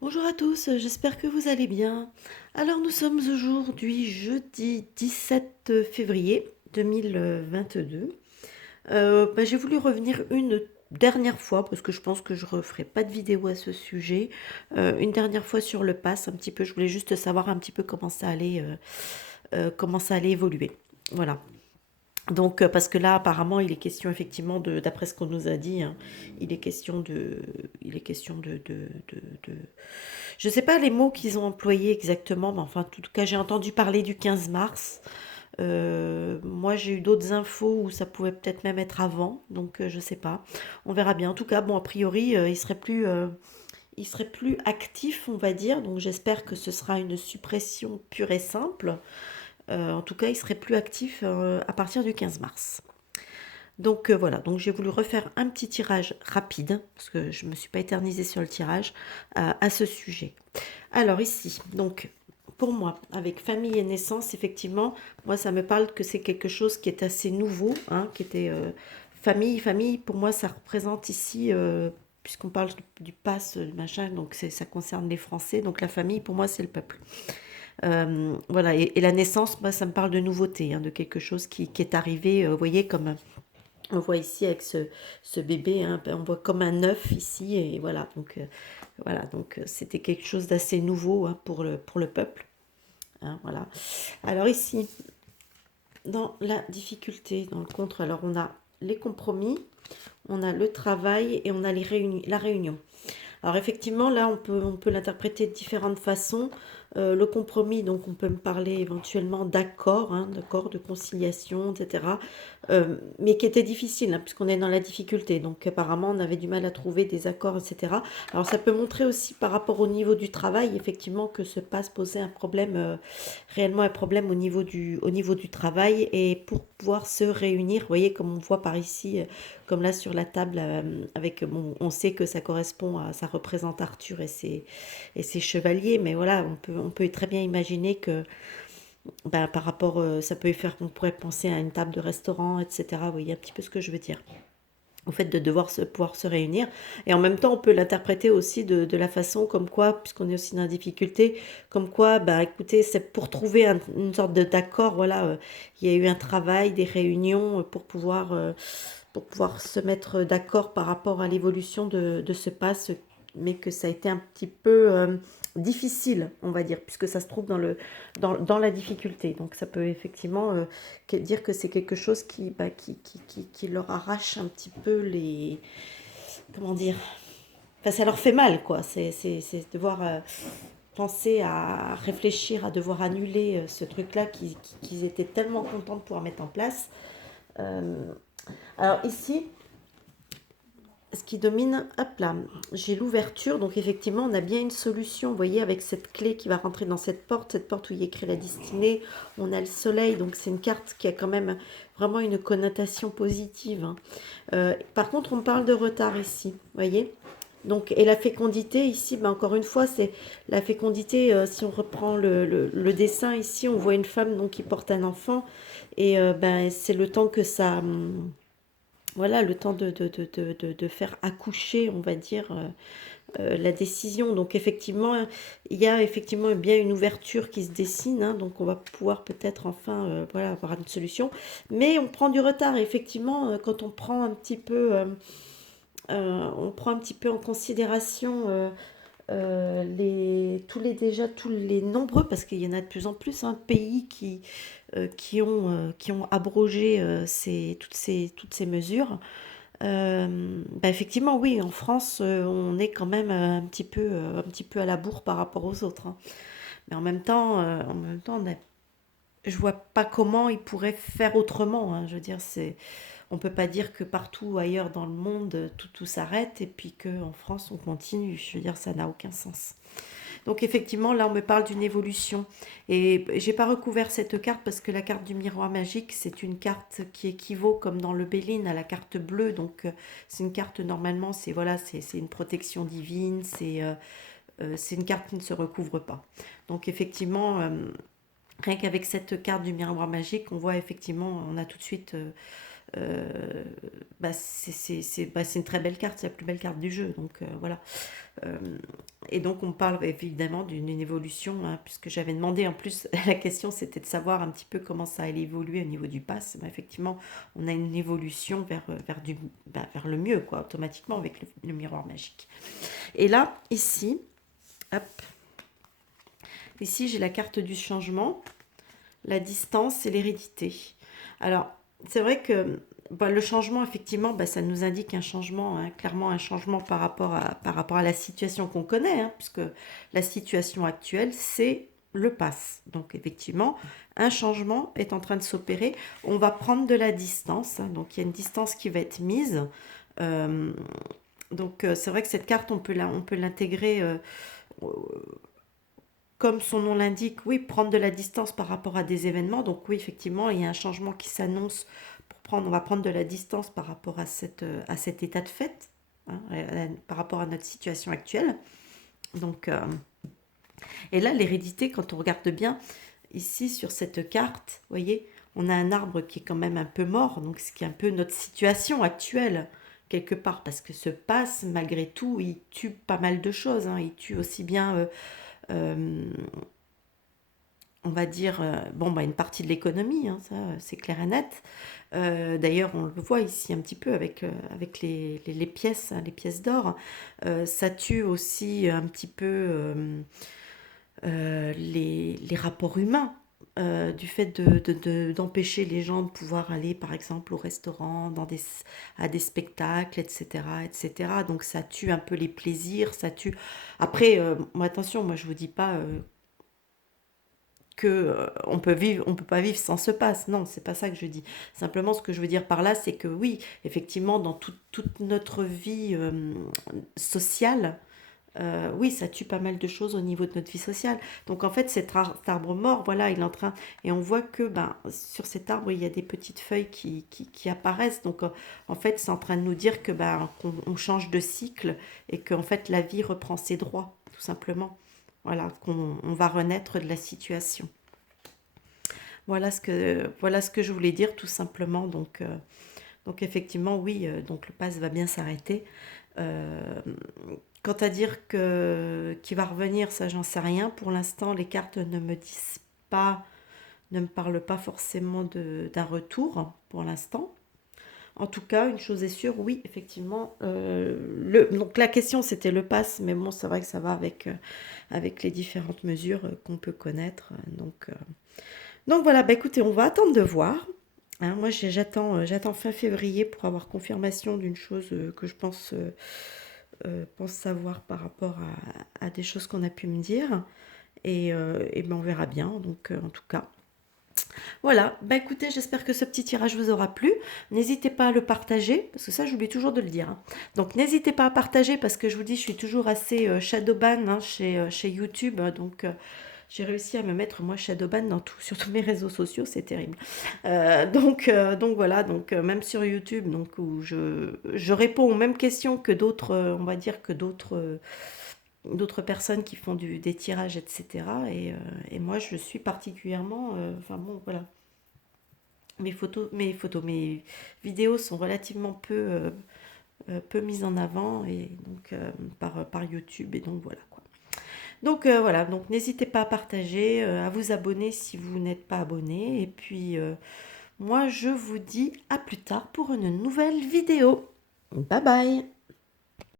Bonjour à tous, j'espère que vous allez bien. Alors nous sommes aujourd'hui jeudi 17 février 2022. J'ai voulu revenir une dernière fois, parce que je pense que je ne referai pas de vidéo à ce sujet, une dernière fois sur le pass un petit peu. Je voulais juste savoir un petit peu comment ça allait évoluer. Voilà. Donc, parce que là, apparemment, il est question effectivement d'après ce qu'on nous a dit, hein, il est question de, je sais pas les mots qu'ils ont employés exactement, mais enfin, en tout cas, j'ai entendu parler du 15 mars. Moi, j'ai eu d'autres infos où ça pouvait peut-être même être avant, donc je sais pas. On verra bien. En tout cas, bon, a priori, il serait plus actif, on va dire. Donc, j'espère que ce sera une suppression pure et simple. En tout cas, il serait plus actif à partir du 15 mars. Donc voilà, donc j'ai voulu refaire un petit tirage rapide, parce que je ne me suis pas éternisée sur le tirage, à ce sujet. Alors ici, donc pour moi, avec famille et naissance, effectivement, moi ça me parle que c'est quelque chose qui est assez nouveau, hein, qui était famille, pour moi ça représente ici, puisqu'on parle du pass, machin, donc ça concerne les Français, donc la famille pour moi c'est le peuple. Voilà, et la naissance, moi ça me parle de nouveauté, hein, de quelque chose qui est arrivé, vous voyez, comme on voit ici avec ce bébé, hein, on voit comme un œuf ici, et voilà, donc c'était quelque chose d'assez nouveau, hein, pour le peuple, hein, voilà. Alors ici, dans la difficulté, dans le contre, alors on a les compromis, on a le travail et on a la réunion. Alors effectivement, là, on peut l'interpréter de différentes façons. Le compromis, donc on peut me parler éventuellement d'accord, hein, d'accord, de conciliation, etc. Mais qui était difficile, hein, puisqu'on est dans la difficulté. Donc apparemment, on avait du mal à trouver des accords, etc. Alors ça peut montrer aussi par rapport au niveau du travail, effectivement, que ce passe posait un problème, réellement un problème au niveau du travail. Et pour pouvoir se réunir, vous voyez, comme on voit par ici, comme là sur la table, avec, bon, on sait que ça correspond ça représente Arthur et ses chevaliers, mais voilà, on peut très bien imaginer que par rapport, ça peut faire, on pourrait penser à une table de restaurant, etc. Vous voyez un petit peu ce que je veux dire. Au fait de devoir pouvoir se réunir. Et en même temps, on peut l'interpréter aussi de la façon comme quoi, puisqu'on est aussi dans la difficulté, comme quoi, écoutez, c'est pour trouver une sorte d'accord, voilà, il y a eu un travail, des réunions pour pouvoir se mettre d'accord par rapport à l'évolution de ce pass, mais que ça a été un petit peu difficile, on va dire, puisque ça se trouve dans la difficulté. Donc ça peut effectivement dire que c'est quelque chose qui leur arrache un petit peu les... Comment dire? Enfin, ça leur fait mal, quoi. C'est devoir penser à réfléchir, à devoir annuler ce truc-là qu'ils étaient tellement contents de pouvoir mettre en place. Euh, alors ici, ce qui domine, hop là, j'ai l'ouverture, donc effectivement on a bien une solution, vous voyez, avec cette clé qui va rentrer dans cette porte où il y a écrit la destinée, on a le soleil, donc c'est une carte qui a quand même vraiment une connotation positive, hein. Par contre on parle de retard ici, vous voyez, donc, et la fécondité ici, encore une fois, c'est la fécondité, si on reprend le dessin ici, on voit une femme donc, qui porte un enfant, et c'est le temps que ça... voilà, le temps de faire accoucher, on va dire, la décision. Donc effectivement, il y a effectivement bien une ouverture qui se dessine, hein, donc on va pouvoir peut-être enfin voilà, avoir une solution. Mais on prend du retard, effectivement, quand on prend un petit peu en considération tous les nombreux, parce qu'il y en a de plus en plus, hein, pays qui ont abrogé toutes ces mesures. Effectivement, oui, en France, on est quand même un petit peu à la bourre par rapport aux autres, hein. Mais en même temps, je vois pas comment ils pourraient faire autrement, hein. Je veux dire, on peut pas dire que partout ailleurs dans le monde, tout s'arrête et puis qu'en France, on continue. Je veux dire, ça n'a aucun sens. Donc effectivement, là, on me parle d'une évolution. Et j'ai pas recouvert cette carte parce que la carte du miroir magique, c'est une carte qui équivaut, comme dans le Béline, à la carte bleue. Donc c'est une carte, normalement, c'est une protection divine, c'est une carte qui ne se recouvre pas. Donc effectivement, rien qu'avec cette carte du miroir magique, on voit effectivement, on a tout de suite c'est une très belle carte, c'est la plus belle carte du jeu. Donc voilà. Euh, et donc on parle évidemment d'une évolution, hein, puisque j'avais demandé en plus, la question c'était de savoir un petit peu comment ça allait évoluer au niveau du pass. Ben, effectivement, on a une évolution vers le mieux, quoi, automatiquement avec le miroir magique. Et là, hop, ici j'ai la carte du changement, la distance et l'hérédité. Alors, c'est vrai que le changement, effectivement, ça nous indique un changement, hein, clairement un changement par rapport à la situation qu'on connaît, hein, puisque la situation actuelle, c'est le pass. Donc, effectivement, un changement est en train de s'opérer. On va prendre de la distance, hein, donc il y a une distance qui va être mise. Euh, c'est vrai que cette carte, on peut l'intégrer comme son nom l'indique, oui, prendre de la distance par rapport à des événements. Donc oui, effectivement, il y a un changement qui s'annonce. On va prendre de la distance par rapport à cet état de fait, hein, par rapport à notre situation actuelle. Donc, et là, l'hérédité, quand on regarde bien, ici sur cette carte, vous voyez, on a un arbre qui est quand même un peu mort, donc ce qui est un peu notre situation actuelle, quelque part, parce que ce passe, malgré tout, il tue pas mal de choses, hein. Il tue aussi bien euh, on va dire, une partie de l'économie, hein, ça c'est clair et net. D'ailleurs, on le voit ici un petit peu avec les pièces, hein, les pièces d'or. Ça tue aussi un petit peu les rapports humains. Du fait d'empêcher les gens de pouvoir aller, par exemple, au restaurant, à des spectacles, etc., etc. Donc ça tue un peu les plaisirs, ça tue. Après, attention, moi je vous dis pas que on peut pas vivre sans ce passe. Non, c'est pas ça que je dis. Simplement, ce que je veux dire par là, c'est que oui, effectivement, dans toute notre vie sociale, oui, ça tue pas mal de choses au niveau de notre vie sociale. Donc en fait, cet arbre mort, voilà, il est en train, et on voit que sur cet arbre, il y a des petites feuilles qui apparaissent. Donc en fait, c'est en train de nous dire que qu'on on change de cycle et qu'en fait, la vie reprend ses droits, tout simplement. Voilà, qu'on va renaître de la situation. Voilà ce que je voulais dire tout simplement. Donc effectivement, oui, donc le pass va bien s'arrêter. Euh, Quant à dire qu'il va revenir, ça j'en sais rien. Pour l'instant, les cartes ne me disent pas, ne me parlent pas forcément d'un retour pour l'instant. En tout cas, une chose est sûre, oui, effectivement. Donc la question c'était le pass, mais bon, c'est vrai que ça va avec les différentes mesures qu'on peut connaître. Donc voilà, écoutez, on va attendre de voir. Hein, moi, j'attends fin février pour avoir confirmation d'une chose que je pense savoir par rapport à des choses qu'on a pu me dire. Et on verra bien, donc en tout cas. Voilà, écoutez, j'espère que ce petit tirage vous aura plu. N'hésitez pas à le partager, parce que ça, j'oublie toujours de le dire, hein. Donc n'hésitez pas à partager, parce que je vous dis, je suis toujours assez shadowban, hein, chez YouTube, donc j'ai réussi à me mettre, moi, shadowban sur tous mes réseaux sociaux, c'est terrible. Donc voilà, même sur YouTube, donc, où je réponds aux mêmes questions que d'autres, on va dire que d'autres personnes qui font des tirages, etc. Et moi, je suis particulièrement... enfin bon, voilà. Mes vidéos sont relativement peu mises en avant et donc par YouTube, et donc voilà quoi. Donc voilà, donc n'hésitez pas à partager, à vous abonner si vous n'êtes pas abonné, et puis moi je vous dis à plus tard pour une nouvelle vidéo. Bye bye.